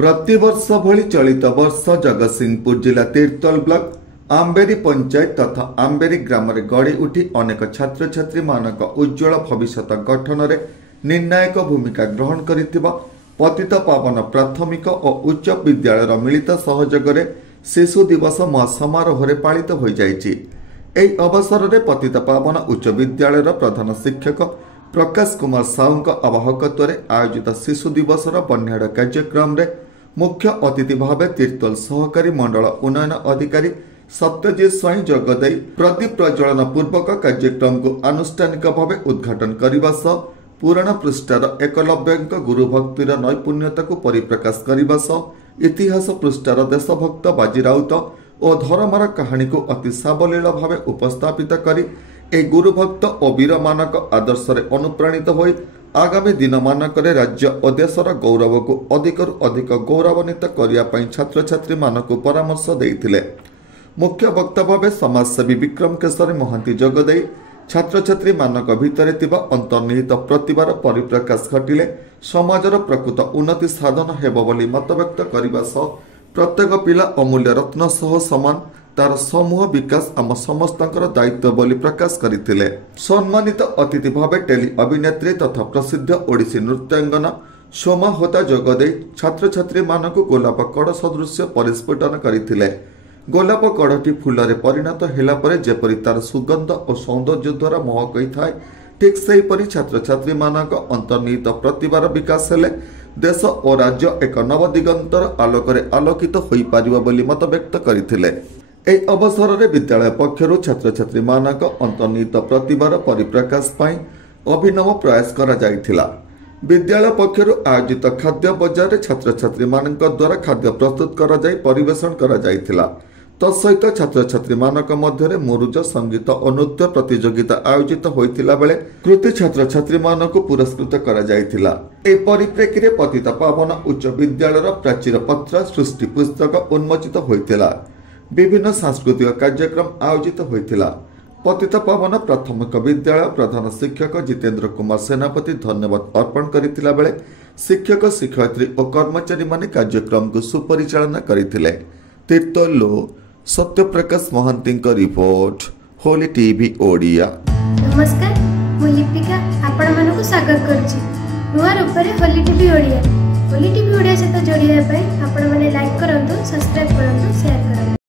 प्रतिवर्ष भली चलित वर्ष जगतसिंहपुर जिला तीर्तोल ब्लॉक आंबेरी पंचायत तथा आंबेरी ग्राम रे गड़ी उठी अनेक छात्र छात्री मानक उज्जवल भविष्य गठन में निर्णायक भूमिका ग्रहण करिथिबा पतित पावन प्राथमिक और उच्च विद्यालय मिलित सहयोग में शिशु दिवस महासमारोह पालित हो जाइछि। एही अवसर में पतित पावन उच्च विद्यालय प्रधान शिक्षक प्रकाश कुमार साहू आवाहकत्व आयोजित शिशु दिवस बन्याड़ कार्यक्रम में मुख्य अतिथि भाव तीर्तोल सहकारी मंडल उन्नयन अधिकारी सत्यजित स्वाई जोगदे प्रदीप प्रज्वलन पूर्वक कार्यक्रम को आनुष्ठानिक भाव उद्घाटन करने सह पुराण पृष्ठार एकलव्य गुरु भक्तिर नैपुण्यता को परिप्रकाश करने सह इतिहास पृष्ठार देशभक्त बाजी राउत और धर्मर कहानी को अति सावलील भाव उपस्थापित करी ए गुरु भक्त और वीर मानक आदर्श अनुप्राणित होई आगामी दिन मानक राज्य और देशर गौरव को अधिकरु अधिक गौरवान्वित करने छात्र छात्री मानक परामर्श देइथिले। मुख्य वक्ता भाव समाजसेवी विक्रम केशरी महांती जोगदे छात्र छात्री मानक भितर थिबा अंतर्निहित प्रतिभार परिप्रकाश घटिले समाजर प्रकृत उन्नति साधन हेबो बोली मतव्यक्त करने सह प्रत्येक पिला अमूल्य रत्न सह समान तार समूह विकास आम समस्तंकर दायित्व बोली प्रकाश करथिले। सम्मानित अतिथि भाव टेली अभिनेत्री तथा प्रसिद्ध ओडिसी नृत्यांगना सोमा होता जोगदे छात्र छात्री मानक गोलाप कड़ सदृश परिस्फुटन करथिले। गोलाप कड़टी फूल परिणत होला परे जेपरि तार सुगंध और सौंदर्य द्वारा महकई थाए ठीक सेहीपरि छात्र छात्री मानक अंतर्निहित प्रतिभार विकास हेले देश और राज्य एक नवदिगंतर आलोकरे आलोकित होई पारिबा बोली मत व्यक्त करथिले। एही अवसर में विद्यालय पक्षर छात्र छात्री मानक अंतर्निहित प्रतिभार परिप्रकाश पाई अभिनव प्रयास करा जायथिला। विद्यालय पक्षर आयोजित खाद्य बजार छात्र छात्री मानक द्वारा खाद्य प्रस्तुत करा जाय परिवेषण करा जायथिला। तत्सहित छात्र छात्री मानक मध्य मुरुज संगीत और नृत्य प्रतियोगिता आयोजित होइतिला बेले कृति छात्र छात्री मानक पुरस्कृत करा जायथिला। ए परिप्रेक्षी रे पतित पावन उच्च विद्यालय प्राचीर पत्र सृष्टि पुस्तक उन्मोचित होइतिला। विभिन्न सांस्कृतिक कार्यक्रम आयोजित होइतिला। पतित पावन प्राथमिक विद्यालय प्रधान शिक्षक जितेंद्र कुमार सेनापति धन्यवाद अर्पण करथिला बेले शिक्षक शिक्षयित्री और कर्मचारी माने कार्यक्रम को सुपरिचालना करथिले। तीर्तोल सत्यप्रकाश महांती रिपोर्ट होली टीवी ओडिया। नमस्कार मु लिपिका आपण मानक स्वागत करछि नुआ रूप रे होली टीवी ओडिया। होली टीवी ओडिया सहित जोड़िया आपण माने लाइक करंतु